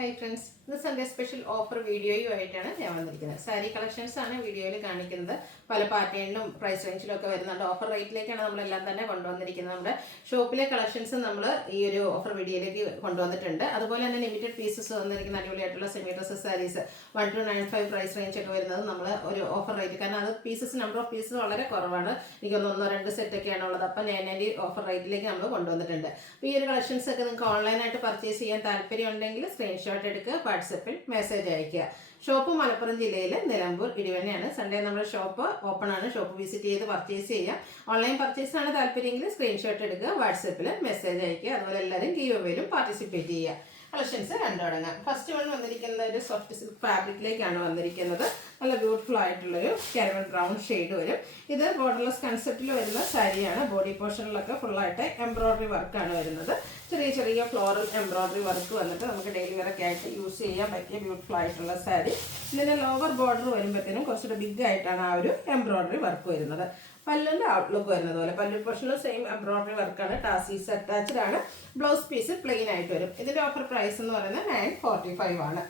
Hi friends, this Sunday special offer video ആയിട്ടാണ് ഞാൻ വന്നിരിക്കുന്നത്. സാരി കളക്ഷൻസ് ആണ് വീഡിയോയിൽ കാണിക്കുന്നത്. പല പാറ്റേണിലും പ്രൈസ് റേഞ്ചിലും ഒക്കെ വരുന്നുണ്ട്. ഓഫർ റേറ്റിലേക്കാണ് നമ്മളെല്ലാം തന്നെ കൊണ്ടുവന്നിരിക്കുന്നത്. നമ്മുടെ ഷോപ്പിലെ കളക്ഷൻസ് നമ്മൾ ഈ ഒരു ഓഫർ വീഡിയോയിലേക്ക് കൊണ്ടുവന്നിട്ടുണ്ട്. അതുപോലെ തന്നെ ലിമിറ്റഡ് പീസസ് വന്നിരിക്കുന്ന അടിപൊളിയായിട്ടുള്ള semi dresses saris 1295 price range ഒക്കെ വരുന്നത് നമ്മൾ ഒരു ഓഫർ റേറ്റ്, കാരണം അത് നമ്പർ ഓഫ് പീസസ് വളരെ കുറവാണ്. എനിക്കൊന്ന് 1-2 സെറ്റ് ഒക്കെയാണ് ഉള്ളത്. അപ്പം 990 ഓഫർ റേറ്റിലേക്ക് നമ്മൾ കൊണ്ടുവന്നിട്ടുണ്ട്. അപ്പോൾ ഈ ഒരു കളക്ഷൻസ് ഒക്കെ നിങ്ങൾക്ക് ഓൺലൈനായിട്ട് പർച്ചേസ് ചെയ്യാൻ താല്പര്യം ഉണ്ടെങ്കിൽ സ്ക്രീൻഷോട്ട് എടുക്കുക, വാട്സപ്പിൽ മെസ്സേജ് അയക്കുക. ഷോപ്പ് മലപ്പുറം ജില്ലയിൽ നിലമ്പൂർ ഇടിവണ്ണയാണ്. സൺഡേ നമ്മുടെ ഷോപ്പ് ഓപ്പൺ ആണ്. ഷോപ്പ് വിസിറ്റ് ചെയ്ത് പർച്ചേസ് ചെയ്യാം. ഓൺലൈൻ പർച്ചേസ് ആണ് താല്പര്യമെങ്കിൽ സ്ക്രീൻഷോട്ട് എടുക്കുക, വാട്സപ്പിൽ മെസ്സേജ് അയക്കുക. അതുപോലെ എല്ലാവരും ഗീവ് അവേയിലും പാർട്ടിസിപ്പേറ്റ് ചെയ്യുക. കളക്ഷൻസ് കണ്ടു തുടങ്ങാം. ഫസ്റ്റ് വൺ വന്നിരിക്കുന്നത് ഒരു സോഫ്റ്റ് സിൽക്ക് ഫാബ്രിക്കിലേക്കാണ് വന്നിരിക്കുന്നത്. നല്ല ബ്യൂട്ടിഫുൾ ആയിട്ടുള്ളൊരു കാരമൽ ബ്രൗൺ ഷെയ്ഡ് വരും. ഇത് ബോർഡർലെസ് കൺസെപ്റ്റിൽ വരുന്ന സാരിയാണ്. ബോഡി പോർഷനിലൊക്കെ ഫുള്ളായിട്ട് എംബ്രോയ്ഡറി വർക്കാണ് വരുന്നത്. ചെറിയ ചെറിയ ഫ്ലോറൽ എംബ്രോയ്ഡറി വർക്ക് വന്നിട്ട് നമുക്ക് ഡെയിലി വെയറൊക്കെ ആയിട്ട് യൂസ് ചെയ്യാൻ പറ്റിയ ബ്യൂട്ടിഫുൾ ആയിട്ടുള്ള സാരി. ഇതിൻ്റെ ലോവർ ബോർഡർ വരുമ്പോഴത്തേനും കുറച്ചുകൂടെ ബിഗ് ആയിട്ടാണ് ആ ഒരു എംബ്രോയ്ഡറി വർക്ക് വരുന്നത്. പല്ലിൻ്റെ ഔട്ട്ലുക്ക് വരുന്നത് പോലെ പല്ലു പോർഷനിൽ സെയിം എംബ്രോയ്ഡറി വർക്കാണ്. ടാസീസ് അറ്റാച്ച്ഡ് ആണ്. ബ്ലൗസ് പീസ് പ്ലെയിൻ ആയിട്ട് വരും. ഇതിൻ്റെ ഓഫർ പ്രൈസ് എന്ന് പറയുന്നത് 945 ആണ്.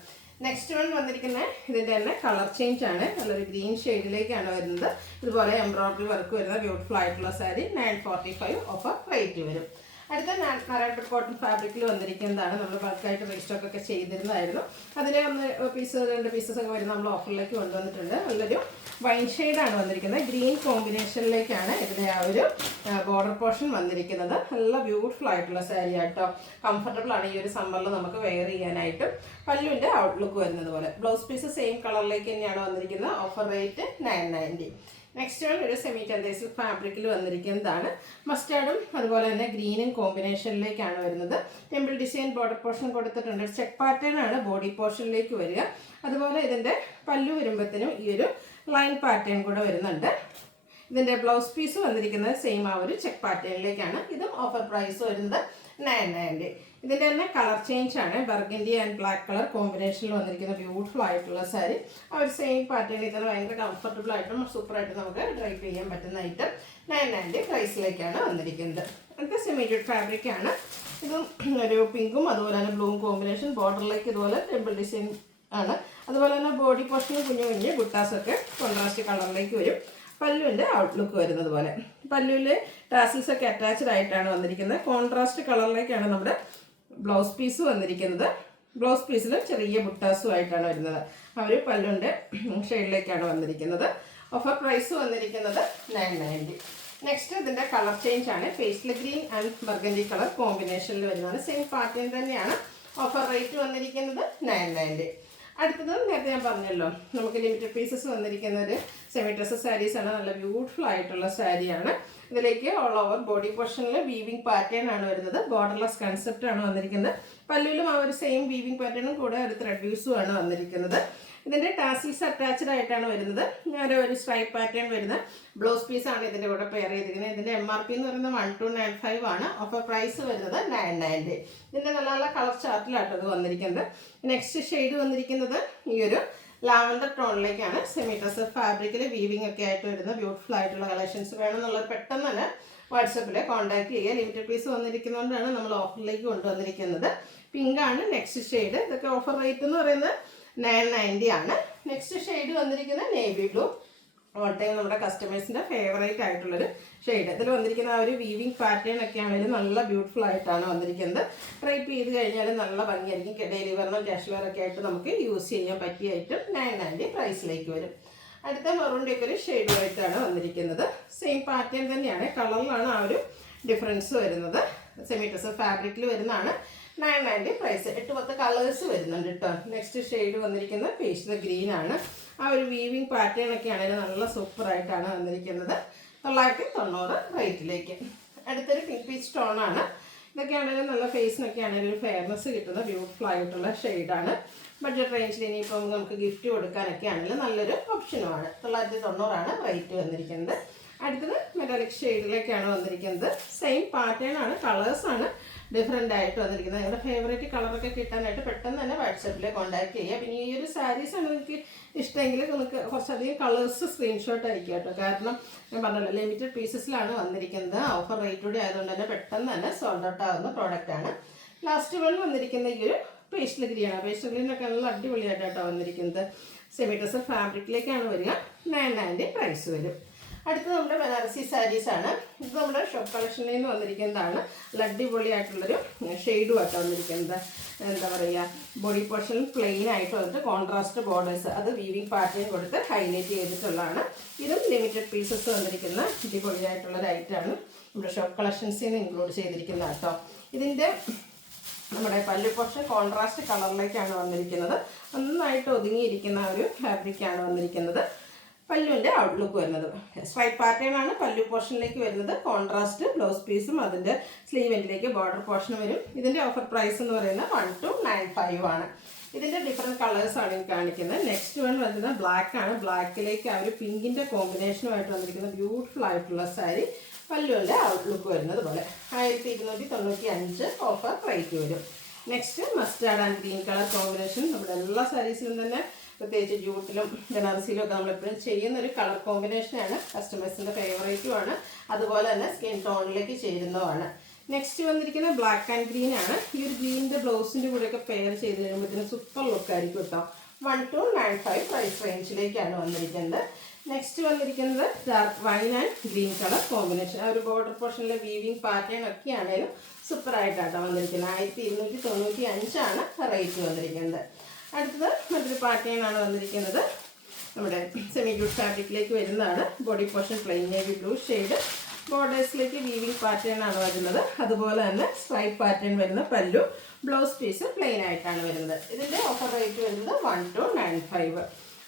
നെക്സ്റ്റ് വൺ വന്നിരിക്കുന്നത് ഇതിൻ്റെ തന്നെ കളർ ചേഞ്ച് ആണ്. നല്ലൊരു ഗ്രീൻ ഷെയ്ഡിലേക്കാണ് വരുന്നത്. ഇതുപോലെ എംബ്രോയ്ഡറി വർക്ക് വരുന്ന ബ്യൂട്ടിഫുൾ ആയിട്ടുള്ള സാരി 945 ഓഫർ റേറ്റ് വരും. അടുത്ത നാരായണ കോട്ടൺ ഫാബ്രിക്കിൽ വന്നിരിക്കുന്നതാണ്. നമ്മൾ ബൾക്കായിട്ട് റീസ്റ്റോക്ക് ഒക്കെ ചെയ്തിരുന്നതായിരുന്നു. അതിലെ 2 പീസസ് ഒക്കെ വരുന്ന നമ്മൾ ഓഫറിലേക്ക് കൊണ്ടുവന്നിട്ടുണ്ട്. നല്ലൊരു വൈൻ ഷെയ്ഡാണ് വന്നിരിക്കുന്നത്. ഗ്രീൻ കോമ്പിനേഷനിലേക്കാണ് ഇതിൻ്റെ ആ ഒരു ബോർഡർ പോർഷൻ വന്നിരിക്കുന്നത്. നല്ല ബ്യൂട്ടിഫുൾ ആയിട്ടുള്ള സാരി ആട്ടോ. കംഫർട്ടബിൾ ആണ് ഈ ഒരു സമ്മറിൽ നമുക്ക് വെയർ ചെയ്യാനായിട്ട്. പല്ലുവിൻ്റെ ഔട്ട്ലുക്ക് വരുന്നത് പോലെ. ബ്ലൗസ് പീസ് സെയിം കളറിലേക്ക് തന്നെയാണ് വന്നിരിക്കുന്നത്. Offer rate 990. നെക്സ്റ്റ് വൺ ഒരു സെമി ടെൻഡേഴ്സിൽ ഫാബ്രിക്കിൽ വന്നിരിക്കുന്നതാണ്. മസ്റ്റാർഡും അതുപോലെ തന്നെ ഗ്രീനും കോമ്പിനേഷനിലേക്കാണ് വരുന്നത്. ടെമ്പിൾ ഡിസൈൻ ബോർഡർ പോർഷൻ കൊടുത്തിട്ടുണ്ട്. ചെക്ക് പാറ്റേൺ ആണ് ബോഡി പോർഷനിലേക്ക് വരിക. അതുപോലെ ഇതിൻ്റെ പല്ലു വരുമ്പോഴത്തേനും ഈ ഒരു ലൈൻ പാറ്റേൺ കൂടെ വരുന്നുണ്ട്. ഇതിൻ്റെ ബ്ലൗസ് പീസ് വന്നിരിക്കുന്നത് സെയിം ആ ഒരു ചെക്ക് പാറ്റേണിലേക്കാണ്. ഇതും ഓഫർ പ്രൈസ് വരുന്നത് 990. ഇതിൻ്റെ തന്നെ കളർ ചേഞ്ച് ആണ്. ബർഗൻഡി ആൻഡ് ബ്ലാക്ക് കളർ കോമ്പിനേഷനിൽ വന്നിരിക്കുന്ന ബ്യൂട്ടിഫുൾ ആയിട്ടുള്ള സാരി. ആ ഒരു സെയിം പാറ്റേൺ ഇതിന് ഭയങ്കര കംഫർട്ടബിൾ ആയിട്ടും സൂപ്പറായിട്ട് നമുക്ക് ഡ്രൈപ്പ് ചെയ്യാൻ പറ്റുന്ന ഐറ്റം 990 പ്രൈസിലേക്കാണ് വന്നിരിക്കുന്നത്. അടുത്ത സെമി ഫാബ്രിക് ആണ്. ഇതും ഒരു പിങ്കും അതുപോലെ തന്നെ ബ്ലൂവും കോമ്പിനേഷൻ. ബോർഡറിലേക്ക് ഇതുപോലെ ടെമ്പിൾ ഡിസൈൻ ആണ്. അതുപോലെ തന്നെ ബോഡി പോർഷനും കുഞ്ഞു കുഞ്ഞ് ബുട്ടാസൊക്കെ കോൺട്രാസ്റ്റ് കളറിലേക്ക് വരും. പല്ലുവിൻ്റെ ഔട്ട്ലുക്ക് വരുന്നത് പോലെ. പല്ലുവിൽ ടാസിൽസ് ഒക്കെ അറ്റാച്ച്ഡ് ആയിട്ടാണ് വന്നിരിക്കുന്നത്. കോൺട്രാസ്റ്റ് കളറിലേക്കാണ് നമ്മുടെ ബ്ലൗസ് പീസ് വന്നിരിക്കുന്നത്. ബ്ലൗസ് പീസിൽ ചെറിയ ബുട്ടാസും ആയിട്ടാണ് വരുന്നത്. അവർ പല്ലുവിൻ്റെ ഷെയ്ഡിലേക്കാണ് വന്നിരിക്കുന്നത്. ഓഫർ പ്രൈസ് വന്നിരിക്കുന്നത് 990. നെക്സ്റ്റ് ഇതിൻ്റെ കളർ ചേഞ്ച് ആണ്. Pastel green and burgundy colour കോമ്പിനേഷനിൽ വരുന്നതാണ്. സെയിം പാറ്റേൺ തന്നെയാണ്. ഓഫർ റേറ്റ് വന്നിരിക്കുന്നത് 990. അടുത്തത് നേരത്തെ ഞാൻ പറഞ്ഞല്ലോ, നമുക്ക് ലിമിറ്റഡ് പീസസ് വന്നിരിക്കുന്ന ഒരു സെമി ഡ്രസ്സസ് സാരീസാണ്. നല്ല ബ്യൂട്ടിഫുൾ ആയിട്ടുള്ള സാരിയാണ്. ഇതിലേക്ക് ഓൾ ഓവർ ബോഡി പോർഷനിൽ വീവിംഗ് പാറ്റേൺ ആണ് വരുന്നത്. ബോർഡർലെസ് കൺസെപ്റ്റ് ആണ് വന്നിരിക്കുന്നത്. പല്ലുവിലും ആ ഒരു സെയിം വീവിംഗ് പാറ്റേണും കൂടെ ഒരു ത്രെഡ് വ്യൂസും ആണ് വന്നിരിക്കുന്നത്. ഇതിൻ്റെ ടാസിൽസ് അറ്റാച്ച്ഡ് ആയിട്ടാണ് വരുന്നത്. ഒരു സ്ട്രൈപ്പ് പാറ്റേൺ വരുന്ന ബ്ലൗസ് പീസാണ് ഇതിൻ്റെ കൂടെ പെയർ ചെയ്തിരിക്കുന്നത്. ഇതിൻ്റെ MRP എന്ന് പറയുന്നത് 1295 ആണ്. ഓഫർ പ്രൈസ് വരുന്നത് 990. ഇതിൻ്റെ നല്ല നല്ല കളർ ചാർട്ടിലാട്ടോ ഇത് വന്നിരിക്കുന്നത്. നെക്സ്റ്റ് ഷെയ്ഡ് വന്നിരിക്കുന്നത് ഈ ഒരു ലാവൻഡർ ടോണിലേക്കാണ്. സെമി ഡ്രസ്സ് ഫാബ്രിക്കിൽ വീവിംഗ് ഒക്കെ ആയിട്ട് വരുന്ന ബ്യൂട്ടിഫുൾ ആയിട്ടുള്ള കളക്ഷൻസ് വേണമെന്നുള്ളത് പെട്ടെന്ന് തന്നെ വാട്സപ്പിൽ കോൺടാക്ട് ചെയ്യുക. ലിമിറ്റഡ് പീസ് വന്നിരിക്കുന്നതുകൊണ്ടാണ് നമ്മൾ ഓഫറിലേക്ക് കൊണ്ടുവന്നിരിക്കുന്നത്. പിങ്കാണ് നെക്സ്റ്റ് ഷെയ്ഡ്. ഇതൊക്കെ ഓഫർ റേറ്റ് എന്ന് പറയുന്നത് 990 ആണ്. നെക്സ്റ്റ് ഷെയ്ഡ് വന്നിരിക്കുന്നത് നേവി ബ്ലൂ. ഓൾ ടൈം നമ്മുടെ കസ്റ്റമേഴ്സിൻ്റെ ഫേവറേറ്റ് ആയിട്ടുള്ളൊരു ഷെയ്ഡ്. ഇതിൽ വന്നിരിക്കുന്ന ആ ഒരു വീവിംഗ് പാറ്റേൺ ഒക്കെ ആണെങ്കിലും നല്ല ബ്യൂട്ടിഫുൾ ആയിട്ടാണ് വന്നിരിക്കുന്നത്. ഡ്രൈപ്പ് ചെയ്ത് കഴിഞ്ഞാൽ നല്ല ഭംഗിയായിരിക്കും. ഡെയിലി വെയറിനോ ക്യാഷ് വെയർ ഒക്കെ ആയിട്ട് നമുക്ക് യൂസ് ചെയ്യാൻ പറ്റിയ ഐറ്റം 990 പ്രൈസിലേക്ക് വരും. അടുത്ത മെറൂണിൻ്റെ ഒക്കെ ഒരു ഷെയ്ഡുമായിട്ടാണ് വന്നിരിക്കുന്നത്. സെയിം പാറ്റേൺ തന്നെയാണ്. കളറിലാണ് ആ ഒരു ഡിഫറൻസ് വരുന്നത്. സെമി ഡ്രസ്സ് ഫാബ്രിക്കിൽ വരുന്നതാണ്. 990 പ്രൈസ്. 8-10 കളേഴ്സ് വരുന്നുണ്ട് കേട്ടോ. നെക്സ്റ്റ് ഷെയ്ഡ് വന്നിരിക്കുന്നത് പേസ്റ്റൽ ഗ്രീൻ ആണ്. ആ ഒരു വീവിംഗ് പാറ്റേൺ ഒക്കെ ആണെങ്കിലും നല്ല സൂപ്പറായിട്ടാണ് വന്നിരിക്കുന്നത്. 990 റേറ്റിലേക്ക്. അടുത്തൊരു പിങ്ക് പീച്ച് ടോണാണ്. ഇതൊക്കെ ആണെങ്കിലും നല്ല ഫേസിനൊക്കെ ആണെങ്കിലും ഒരു ഫെയർനെസ് കിട്ടുന്ന ബ്യൂട്ടിഫുൾ ആയിട്ടുള്ള ഷെയ്ഡാണ്. ബഡ്ജറ്റ് റേഞ്ചിൽ ഇനിയിപ്പം നമുക്ക് ഗിഫ്റ്റ് കൊടുക്കാനൊക്കെ ആണെങ്കിലും നല്ലൊരു ഓപ്ഷനുമാണ്. 990 ആണ് റേറ്റ് വന്നിരിക്കുന്നത്. അടുത്തത് മെറ്റാലിക് ഷെയ്ഡിലേക്കാണ് വന്നിരിക്കുന്നത്. സെയിം പാറ്റേൺ ആണ്. കളേഴ്സാണ് ഡിഫറെൻ്റ് ആയിട്ട് വന്നിരിക്കുന്നത്. നിങ്ങളുടെ ഫേവറേറ്റ് കളറൊക്കെ കിട്ടാനായിട്ട് പെട്ടെന്ന് തന്നെ വാട്സപ്പിൽ കോൺടാക്ട് ചെയ്യുക. പിന്നെ ഈ ഒരു സാരീസാണ് നിങ്ങൾക്ക് ഇഷ്ടമെങ്കിൽ നിങ്ങൾക്ക് കുറച്ചധികം കളേഴ്സ് സ്ക്രീൻഷോട്ട് അയക്കുക കേട്ടോ. കാരണം ഞാൻ പറഞ്ഞല്ലോ ലിമിറ്റഡ് പീസസിലാണ് വന്നിരിക്കുന്നത്. ഓഫർ റേറ്റ് കൂടി ആയതുകൊണ്ട് തന്നെ പെട്ടെന്ന് തന്നെ സോൾഡ് ഔട്ട് ആകുന്ന പ്രോഡക്റ്റാണ്. ലാസ്റ്റ് വൺ വന്നിരിക്കുന്ന ഈ ഒരു പേസ്റ്റൽ ഗ്രീനാണ്. പേസ്റ്റൽ ഗ്രീനൊക്കെ നല്ല അടിപൊളിയായിട്ടാണ് വന്നിരിക്കുന്നത്. സെമി ടെസർ ഫാബ്രിക്കിലേക്കാണ് വരിക. 990 പ്രൈസ് വരും. അടുത്ത നമ്മുടെ ബനാറസി സാരീസാണ്. ഇത് നമ്മുടെ ഷോപ്പ് കളക്ഷനിൽ നിന്ന് വന്നിരിക്കുന്നതാണ്. നല്ല അടിപൊളിയായിട്ടുള്ളൊരു ഷെയ്ഡുമായിട്ട് വന്നിരിക്കുന്നത്. എന്താ പറയുക, ബോഡി പോർഷൻ പ്ലെയിൻ ആയിട്ട് വന്നിട്ട് കോൺട്രാസ്റ്റ് ബോർഡേഴ്സ് അത് വീവിങ് പാറ്റേൺ കൊടുത്ത് ഹൈലൈറ്റ് ചെയ്തിട്ടുള്ളതാണ്. ഇതും ലിമിറ്റഡ് പീസസ് വന്നിരിക്കുന്ന അടിപൊളിയായിട്ടുള്ളൊരു ഐറ്റമാണ് നമ്മുടെ ഷോപ്പ് കളക്ഷൻസിൽ നിന്ന് ഇൻക്ലൂഡ് ചെയ്തിരിക്കുന്നത് കേട്ടോ. ഇതിൻ്റെ നമ്മുടെ പല്ലു പോർഷൻ കോൺട്രാസ്റ്റ് കളറിലേക്കാണ് വന്നിരിക്കുന്നത്. നന്നായിട്ട് ഒതുങ്ങിയിരിക്കുന്ന ഒരു ഫാബ്രിക്കാണ് വന്നിരിക്കുന്നത്. പല്ലുവിൻ്റെ ഔട്ട്ലുക്ക് വരുന്നത് സ്ട്രൈപ്പ് പാറ്റേൺ ആണ് പല്ലു പോർഷനിലേക്ക് വരുന്നത്. കോൺട്രാസ്റ്റ് ബ്ലൗസ് പീസും അതിൻ്റെ സ്ലീവ് എൻഡിലേക്ക് ബോർഡർ പോർഷൻ വരും. ഇതിൻ്റെ ഓഫർ പ്രൈസ് എന്ന് പറയുന്നത് 1295 ആണ്. ഇതിൻ്റെ ഡിഫറെൻറ്റ് കളേഴ്സാണ് ഈ കാണിക്കുന്നത്. നെക്സ്റ്റ് വൺ വരുന്നത് ബ്ലാക്ക് ആണ്. ബ്ലാക്കിലേക്ക് ആ ഒരു പിങ്കിൻ്റെ കോമ്പിനേഷനുമായിട്ട് വന്നിരിക്കുന്ന ബ്യൂട്ടിഫുൾ ആയിട്ടുള്ള സാരി. പല്ലുവിൻ്റെ ഔട്ട്ലുക്ക് വരുന്നത് പോലെ 1295 ഓഫർ റേറ്റ് വരും. Next mustard and green colour combination. നമ്മുടെ എല്ലാ സാരീസിലും തന്നെ പ്രത്യേകിച്ച് ജൂട്ടിലും ബനാറസിയിലും ഒക്കെ നമ്മളെപ്പോഴും ചെയ്യുന്നൊരു കളർ കോമ്പിനേഷനാണ്. കസ്റ്റമേഴ്സിൻ്റെ ഫേവറേറ്റുമാണ്. അതുപോലെ തന്നെ സ്കിൻ ടോണിലേക്ക് ചേരുന്നതുമാണ്. നെക്സ്റ്റ് വന്നിരിക്കുന്ന ബ്ലാക്ക് ആൻഡ് ഗ്രീൻ ആണ്. ഈ ഒരു ഗ്രീനിൻ്റെ ബ്ലൗസിൻ്റെ കൂടെയൊക്കെ പെയർ ചെയ്ത് കഴിയുമ്പോഴത്തേനും സൂപ്പർ ലുക്കായിരിക്കും കേട്ടോ. 1295 പ്രൈസ് റേഞ്ചിലേക്കാണ് വന്നിരിക്കുന്നത്. നെക്സ്റ്റ് വന്നിരിക്കുന്നത് dark wine and green colour combination. ആ ഒരു ബോർഡർ പോർഷനിലെ വീവിങ് പാറ്റേൺ ഒക്കെ ആണെങ്കിലും സൂപ്പറായിട്ടാണ് വന്നിരിക്കുന്നത്. 1295 ആണ് റേറ്റ് വന്നിരിക്കുന്നത്. അടുത്തത് മറ്റൊരു പാറ്റേൺ ആണ് വന്നിരിക്കുന്നത്. നമ്മുടെ സെമി ജൂട്ട് ഫാബ്രിക്കിലേക്ക് വരുന്നതാണ്. Body portion plain navy blue shade. ബോർഡേഴ്സിലേക്ക് വീവിങ് പാറ്റേൺ ആണ് വരുന്നത്. അതുപോലെ തന്നെ സ്ട്രൈപ്പ് പാറ്റേൺ വരുന്ന പല്ലു. ബ്ലൗസ് പീസ് പ്ലെയിൻ ആയിട്ടാണ് വരുന്നത്. ഇതിൻ്റെ ഓഫർ റേറ്റ് വരുന്നത് 1295.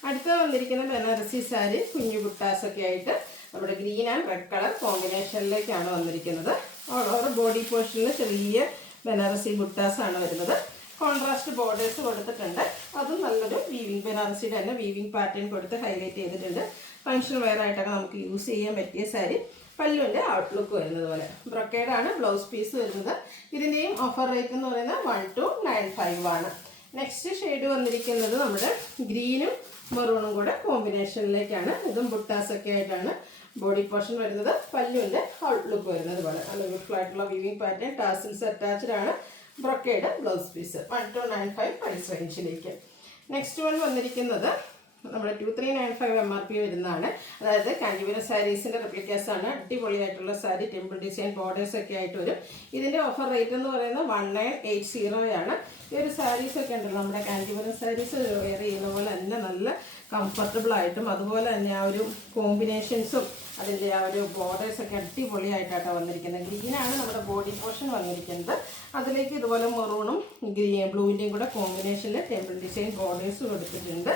അടുത്ത വന്നിരിക്കുന്ന ബനാറസി സാരി കുഞ്ഞു ബുട്ടാസൊക്കെ ആയിട്ട് നമ്മുടെ ഗ്രീൻ ആൻഡ് റെഡ് കളർ കോമ്പിനേഷനിലേക്കാണ് വന്നിരിക്കുന്നത്. ഓൾ ഓവർ ബോഡി പോർഷനിൽ ചെറിയ ബനാറസി ബുട്ടാസാണ് വരുന്നത്. കോൺട്രാസ്റ്റ് ബോർഡേഴ്സ് കൊടുത്തിട്ടുണ്ട്. അതും നല്ലൊരു വീവിങ് ബനാറസിയുടെ തന്നെ വീവിങ് പാറ്റേൺ കൊടുത്ത് ഹൈലൈറ്റ് ചെയ്തിട്ടുണ്ട്. ഫങ്ഷൻ വെയർ ആയിട്ടൊക്കെ നമുക്ക് യൂസ് ചെയ്യാൻ പറ്റിയ സാരി. പല്ലുവിൻ്റെ ഔട്ട്ലുക്ക് വരുന്നത് പോലെ ബ്രൊക്കേഡാണ് ബ്ലൗസ് പീസ് വരുന്നത്. ഇതിൻ്റെയും ഓഫർ റേറ്റ് എന്ന് പറയുന്നത് 1295 ആണ്. നെക്സ്റ്റ് ഷെയ്ഡ് വന്നിരിക്കുന്നത് നമ്മുടെ ഗ്രീനും മെറൂണും കൂടെ കോമ്പിനേഷനിലേക്കാണ്. ഇതും ബുട്ടാസൊക്കെ ആയിട്ടാണ് ബോഡി പോർഷൻ വരുന്നത്. പല്ലുവിൻ്റെ ഔട്ട്ലുക്ക് വരുന്നത് പോലെ നല്ല ബ്യൂട്ടിഫുൾ ആയിട്ടുള്ള വീവിങ് പാറ്റേൺ. ടാസിൽസ് അറ്റാച്ച്ഡ് ആണ്. ബ്രൊക്കേഡ് ബ്ലൗസ് പീസ് 1295 പ്രൈസ് റേഞ്ചിലേക്ക്. നെക്സ്റ്റ് വൺ വന്നിരിക്കുന്നത് നമ്മുടെ 2395 MRP വരുന്നതാണ്. അതായത് കാഞ്ചീപുരം സാരീസിൻ്റെ റെപ്ലിക്കാസാണ്. അടിപൊളിയായിട്ടുള്ള സാരി ടെമ്പിൾ ഡിസൈൻ ബോർഡേഴ്സ് ഒക്കെ ആയിട്ട് വരും. ഇതിൻ്റെ ഓഫർ റേറ്റ് എന്ന് പറയുന്നത് 1980 ആണ്. ഈ ഒരു സാരീസൊക്കെ ഉണ്ടല്ലോ നമ്മുടെ കാഞ്ചീപുരം സാരീസ് വെയർ ചെയ്യുന്ന പോലെ തന്നെ നല്ല കംഫർട്ടബിൾ ആയിട്ടും അതുപോലെ തന്നെ ആ ഒരു കോമ്പിനേഷൻസും അതിൻ്റെ ആ ഒരു ബോർഡേഴ്സൊക്കെ അടിപൊളിയായിട്ടാണ് വന്നിരിക്കുന്നത്. ഗ്രീനാണ് നമ്മുടെ ബോഡി പോർഷൻ വന്നിരിക്കുന്നത്. അതിലേക്ക് ഇതുപോലെ മെറൂണും ബ്ലൂവിൻ്റെയും കൂടെ കോമ്പിനേഷനിൽ ടെമ്പിൾ ഡിസൈൻ ബോർഡേഴ്സ് കൊടുത്തിട്ടുണ്ട്.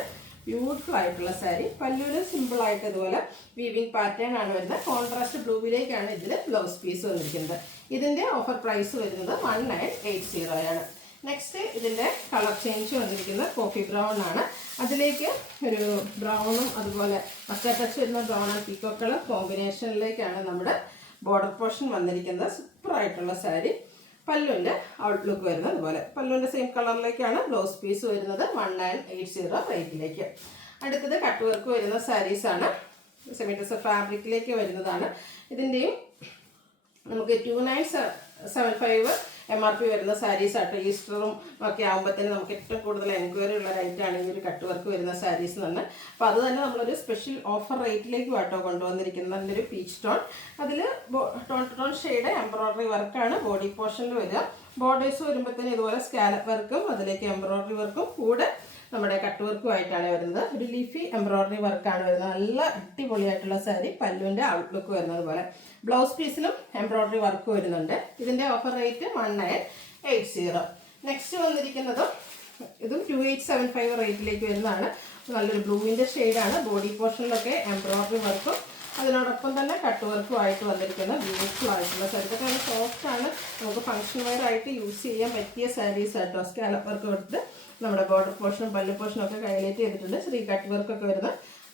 ബ്യൂട്ടിഫുൾ ആയിട്ടുള്ള സാരി. പല്ലുവിന് സിമ്പിളായിട്ട് ഇതുപോലെ വീവിങ് പാറ്റേൺ ആണ് വരുന്നത്. കോൺട്രാസ്റ്റ് ബ്ലൂവിലേക്കാണ് ഇതിൽ ബ്ലൗസ് പീസ് വന്നിരിക്കുന്നത്. ഇതിൻ്റെ ഓഫർ പ്രൈസ് വരുന്നത് 1980 ആണ്. നെക്സ്റ്റ് ഇതിൻ്റെ കളർ ചേഞ്ച് വന്നിരിക്കുന്നത് കോഫി ബ്രൗൺ ആണ്. അതിലേക്ക് ഒരു ബ്രൗണും അതുപോലെ മസ്റ്റാർഡ് ടച്ച് വരുന്ന ബ്രൗൺ ആൻഡ് പീക്കോ കളർ കോമ്പിനേഷനിലേക്കാണ് നമ്മുടെ ബോർഡർ പോർഷൻ വന്നിരിക്കുന്നത്. സൂപ്പറായിട്ടുള്ള സാരി. പല്ലുവിൻ്റെ ഔട്ട്ലുക്ക് വരുന്നത് അതുപോലെ പല്ലുവിൻ്റെ സെയിം കളറിലേക്കാണ് ബ്ലൗസ് പീസ് വരുന്നത്. 1980 റേറ്റിലേക്ക്. അടുത്തത് കട്ട് വർക്ക് വരുന്ന സാരീസാണ്. സെമി ടെസർ ഫാബ്രിക്കിലേക്ക് വരുന്നതാണ്. ഇതിൻ്റെയും നമുക്ക് 2975 MRP വരുന്ന സാരീസ് ആട്ടോ. ഈസ്റ്ററും ഒക്കെ ആകുമ്പോഴത്തേന് നമുക്ക് ഏറ്റവും കൂടുതൽ എൻക്വയറി ഉള്ള റേറ്റാണ് ഈ ഒരു കട്ട് വർക്ക് വരുന്ന സാരീസ് തന്നെ. അപ്പോൾ അത് തന്നെ നമ്മളൊരു സ്പെഷ്യൽ ഓഫർ റേറ്റിലേക്ക് ആട്ടോ കൊണ്ടുവന്നിരിക്കുന്നത്. നല്ലൊരു പീച്ച് ടോൺ. അതിൽ tone to tone shade embroidery വർക്കാണ് ബോഡി പോർഷനിൽ വരിക. ബോർഡേഴ്സ് വരുമ്പോഴത്തേന് ഇതുപോലെ സ്കാലപ്പ് വർക്കും അതിലേക്ക് എംബ്രോയ്ഡറി വർക്കും കൂടെ നമ്മുടെ കട്ട് വർക്കുമായിട്ടാണ് വരുന്നത്. ഒരു ലീഫി എംബ്രോയ്ഡറി വർക്കാണ് വരുന്നത്. നല്ല അടിപൊളിയായിട്ടുള്ള സാരി. പല്ലുവിൻ്റെ ഔട്ട്ലുക്ക് വരുന്നത് പോലെ ബ്ലൗസ് പീസിലും എംബ്രോയ്ഡറി വർക്ക് വരുന്നുണ്ട്. ഇതിൻ്റെ ഓഫർ റേറ്റ് 1980. നെക്സ്റ്റ് വന്നിരിക്കുന്നതും ഇതും 2875 റേറ്റിലേക്ക് വരുന്നതാണ്. നല്ലൊരു ബ്ലൂവിൻ്റെ ഷെയ്ഡാണ്. ബോഡി പോർഷനിലൊക്കെ എംബ്രോയ്ഡറി വർക്കും അതിനോടൊപ്പം തന്നെ കട്ട് വർക്കും ആയിട്ട് വന്നിരിക്കുന്ന ബ്യൂട്ടിഫുൾ ആയിട്ടുള്ള സാരി. ഇതൊക്കെ നല്ല സോഫ്റ്റാണ്. നമുക്ക് ഫങ്ഷൻ വെയർ ആയിട്ട് യൂസ് ചെയ്യാൻ പറ്റിയ സാരീസ് ആട്ടോ. സ്കാലപ്പ് വർക്ക് കൊടുത്ത് നമ്മുടെ ബോർഡർ പോർഷനും പല്ലു പോർഷനും ഒക്കെ ഹൈലൈറ്റ് ചെയ്തിട്ടുണ്ട്. ശ്രീ കട്ട് വർക്കൊക്കെ വരുന്ന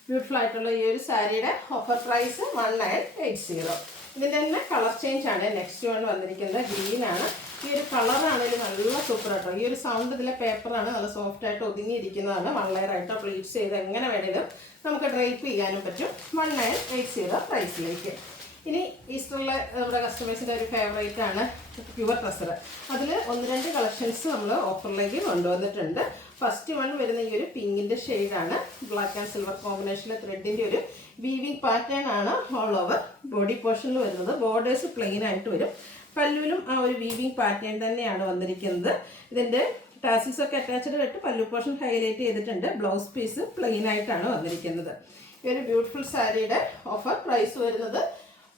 ബ്യൂട്ടിഫുൾ ആയിട്ടുള്ള ഈ ഒരു സാരിയുടെ ഓഫർ പ്രൈസ് 1980. ഇതിൻ്റെ തന്നെ കളർ ചേഞ്ച് ആണ്. നെക്സ്റ്റ് വൺ വന്നിരിക്കുന്നത് ഗ്രീനാണ്. ഈ ഒരു കളറാണെങ്കിലും നല്ല സൂപ്പർ ആട്ടോ. ഈ ഒരു സൗണ്ട് ഇതിലെ പേപ്പറാണ്. നല്ല സോഫ്റ്റ് ആയിട്ട് ഒതുങ്ങിയിരിക്കുന്നതാണ്. 1 ലെയർ ആയിട്ടോ പ്ലീറ്റ്സ് ചെയ്ത് എങ്ങനെ വേണേലും നമുക്ക് ഡ്രൈപ്പ് ചെയ്യാനും പറ്റും. 1980 പ്രൈസിലേക്ക്. ഇനി ഈസ്റ്ററിലെ നമ്മുടെ കസ്റ്റമേഴ്സിൻ്റെ ഒരു ഫേവറേറ്റ് ആണ് പ്യുവർ ടസർ. അതിൽ 1-2 കളക്ഷൻസ് നമ്മൾ ഓഫറിലേക്ക് കൊണ്ടുവന്നിട്ടുണ്ട്. ഫസ്റ്റ് വൺ വരുന്ന ഈ ഒരു പിങ്കിൻ്റെ ഷെയ്ഡാണ്. ബ്ലാക്ക് ആൻഡ് സിൽവർ കോമ്പിനേഷനിലെ ത്രെഡിൻ്റെ ഒരു വീവിങ് പാറ്റേൺ ആണ് ഓൾ ഓവർ ബോഡി പോർഷനിൽ വരുന്നത്. ബോർഡേഴ്സ് പ്ലെയിൻ ആയിട്ട് വരും. പല്ലുവിലും ആ ഒരു വീവിങ് പാറ്റേൺ തന്നെയാണ് വന്നിരിക്കുന്നത്. ഇതിൻ്റെ ടാസിൽസ് ഒക്കെ അറ്റാച്ച്ഡ് ആയിട്ട് പല്ലു പോർഷൻ ഹൈലൈറ്റ് ചെയ്തിട്ടുണ്ട്. ബ്ലൗസ് പീസ് പ്ലെയിൻ ആയിട്ടാണ് വന്നിരിക്കുന്നത്. ഈ ഒരു ബ്യൂട്ടിഫുൾ സാരിയുടെ ഓഫർ പ്രൈസ് വരുന്നത്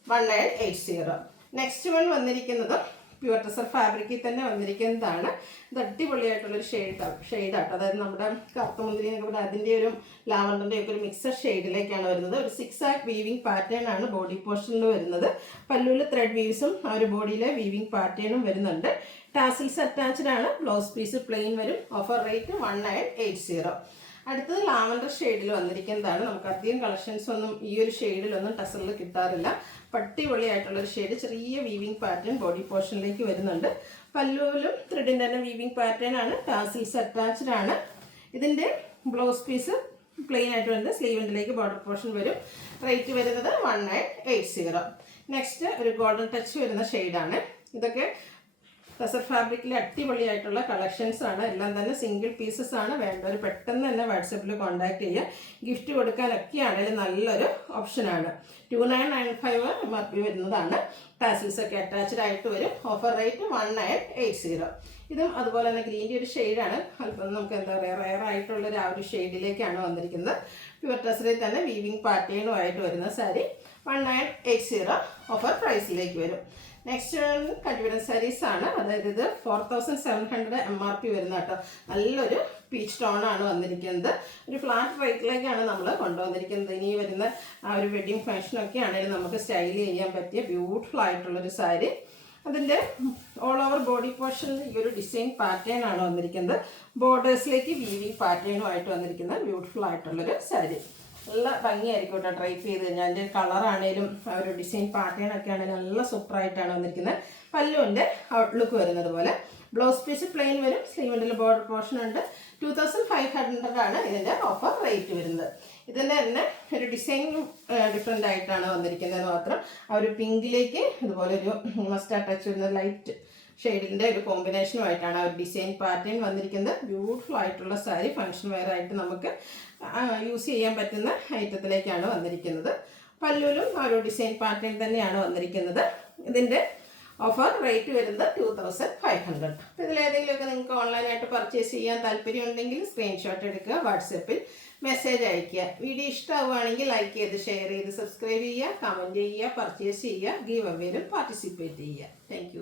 1980. നെക്സ്റ്റ് വൺ വന്നിരിക്കുന്നത് പ്യുവർ ടസർ ഫാബ്രിക്കിൽ തന്നെ വന്നിരിക്കുന്നതാണ്. ഇത് അടിപൊളിയായിട്ടുള്ളൊരു ഷെയ്ഡാട്ടോ. അതായത് നമ്മുടെ കറുത്തമുന്തിരി എന്നൊക്കെ പറഞ്ഞാൽ അതിൻ്റെ ഒരു ലാവണ്ടറിൻ്റെ ഒക്കെ ഒരു മിക്സഡ് ഷെയ്ഡിലേക്കാണ് വരുന്നത്. ഒരു 6 വീവിങ് പാറ്റേൺ ആണ് ബോഡി പോർഷനിൽ വരുന്നത്. പല്ലുവിൽ ത്രെഡ് വീവ്സും ആ ഒരു ബോഡിയിലെ വീവിങ് പാറ്റേണും വരുന്നുണ്ട്. ടാസിൽസ് അറ്റാച്ച്ഡ് ആണ്. ബ്ലൗസ് പീസ് പ്ലെയിൻ വരും. Offer rate 1980. അടുത്തത് ലാവൻഡർ ഷെയ്ഡിൽ വന്നിരിക്കുന്നതാണ്. നമുക്ക് അധികം കളക്ഷൻസ് ഒന്നും ഈ ഒരു ഷെയ്ഡിലൊന്നും ടസറിൽ കിട്ടാറില്ല. പട്ടിപൊളിയായിട്ടുള്ളൊരു ഷെയ്ഡ്. ചെറിയ വീവിങ് പാറ്റേൺ ബോഡി പോർഷനിലേക്ക് വരുന്നുണ്ട്. പല്ലുവിലും ത്രെഡിൻ്റെ തന്നെ വീവിങ് പാറ്റേൺ ആണ്. ടാസിൽസ് അറ്റാച്ച്ഡ് ആണ്. ഇതിൻ്റെ ബ്ലൗസ് പീസ് പ്ലെയിൻ ആയിട്ട് വരുന്നത്. സ്ലീവിൻ്റിലേക്ക് ബോർഡർ പോർഷൻ വരും. റേറ്റ് വരുന്നത് 1980. നെക്സ്റ്റ് ഒരു ഗോൾഡൻ ടച്ച് വരുന്ന ഷെയ്ഡാണ്. ഇതൊക്കെ ടസർ ഫാബ്രിക്കിൽ അടിപൊളിയായിട്ടുള്ള കളക്ഷൻസ് ആണ്. എല്ലാം തന്നെ സിംഗിൾ പീസസ് ആണ്. വേണ്ടവർ പെട്ടെന്ന് തന്നെ വാട്സപ്പിൽ കോൺടാക്ട് ചെയ്യുക. ഗിഫ്റ്റ് കൊടുക്കാനൊക്കെ ആണെങ്കിലും നല്ലൊരു ഓപ്ഷനാണ്. 2995 MRP വരുന്നതാണ്. ടാസിൽസ് ഒക്കെ അറ്റാച്ച്ഡ് ആയിട്ട് വരും. Offer rate 1980. ഇതും അതുപോലെ തന്നെ ഗ്രീൻ്റെ ഒരു ഷെയ്ഡാണ്. അല്പം നമുക്ക് എന്താ പറയുക റെയർ ആയിട്ടുള്ളൊരു ആ ഒരു ഷെയ്ഡിലേക്കാണ് വന്നിരിക്കുന്നത്. പ്യുവർ ടസറിൽ തന്നെ വീവിങ് പാറ്റേണും ആയിട്ട് വരുന്ന സാരി 1980 ഓഫർ പ്രൈസിലേക്ക് വരും. നെക്സ്റ്റ് കൺഫിഡൻസ് സാരീസ് ആണ്. അതായത് ഇത് 4700 MRP വരുന്ന കേട്ടോ. നല്ലൊരു പീച്ച് ടോണാണ് വന്നിരിക്കുന്നത്. ഒരു ഫ്ലാറ്റ് റേറ്റിലേക്കാണ് നമ്മൾ കൊണ്ടുവന്നിരിക്കുന്നത്. ഇനി വരുന്ന ആ ഒരു വെഡ്ഡിങ് ഫംഗ്ഷനൊക്കെ ആണെങ്കിലും നമുക്ക് സ്റ്റൈൽ ചെയ്യാൻ പറ്റിയ ബ്യൂട്ടിഫുൾ ആയിട്ടുള്ളൊരു സാരി. അതിൻ്റെ ഓൾ ഓവർ ബോഡി പോർഷനിൽ ഈ ഒരു ഡിസൈൻ പാറ്റേൺ ആണ് വന്നിരിക്കുന്നത്. ബോർഡേഴ്സിലേക്ക് വീവിങ് പാറ്റേണുമായിട്ട് വന്നിരിക്കുന്ന ബ്യൂട്ടിഫുൾ ആയിട്ടുള്ളൊരു സാരി. നല്ല ഭംഗിയായിരിക്കും കേട്ടോ ഡ്രൈപ്പ് ചെയ്ത് കഴിഞ്ഞാൽ. അതിൻ്റെ കളറാണേലും ആ ഒരു ഡിസൈൻ പാറ്റേൺ ഒക്കെ ആണെങ്കിലും നല്ല സൂപ്പറായിട്ടാണ് വന്നിരിക്കുന്നത്. പല്ലുവിൻ്റെ ഔട്ട്ലുക്ക് വരുന്നത് പോലെ. ബ്ലൗസ് പീസ് പ്ലെയിൻ വരും. സ്ലീവിൻ്റെ ബോർഡർ പോർഷൻ ഉണ്ട്. 2500 ആണ് ഇതിൻ്റെ ഓഫർ റേറ്റ് വരുന്നത്. ഇതിൻ്റെ തന്നെ ഒരു ഡിസൈൻ ഡിഫറെൻ്റ് ആയിട്ടാണ് വന്നിരിക്കുന്നത് മാത്രം. ആ ഒരു പിങ്കിലേക്ക് ഇതുപോലെ ഒരു മസ്റ്റാർഡ് ടച്ച് വരുന്ന ലൈറ്റ് ഷെയ്ഡിൻ്റെ ഒരു കോമ്പിനേഷനുമായിട്ടാണ് ആ ഒരു ഡിസൈൻ പാറ്റേൺ വന്നിരിക്കുന്നത്. ബ്യൂട്ടിഫുൾ ആയിട്ടുള്ള സാരി. ഫംഗ്ഷൻ വെയർ ആയിട്ട് നമുക്ക് യൂസ് ചെയ്യാൻ പറ്റുന്ന ഐറ്റത്തിലേക്കാണ് വന്നിരിക്കുന്നത്. പല്ലുവിലും ആ ഒരു ഡിസൈൻ പാറ്റേൺ തന്നെയാണ് വന്നിരിക്കുന്നത്. ഇതിൻ്റെ ഓഫർ റേറ്റ് വരുന്നത് 2500. ഇതിലേതെങ്കിലുമൊക്കെ നിങ്ങൾക്ക് ഓൺലൈനായിട്ട് പർച്ചേസ് ചെയ്യാൻ താല്പര്യമുണ്ടെങ്കിൽ സ്ക്രീൻഷോട്ട് എടുക്കുക. വാട്സപ്പിൽ മെസ്സേജ് അയയ്ക്കുക. വീഡിയോ ഇഷ്ടമാവുകയാണെങ്കിൽ ലൈക്ക് ചെയ്ത് ഷെയർ ചെയ്ത് സബ്സ്ക്രൈബ് ചെയ്യുക, കമൻറ്റ് ചെയ്യുക, പർച്ചേസ് ചെയ്യുക, ഗീവ് അവേയിലും പാർട്ടിസിപ്പേറ്റ് ചെയ്യുക. താങ്ക്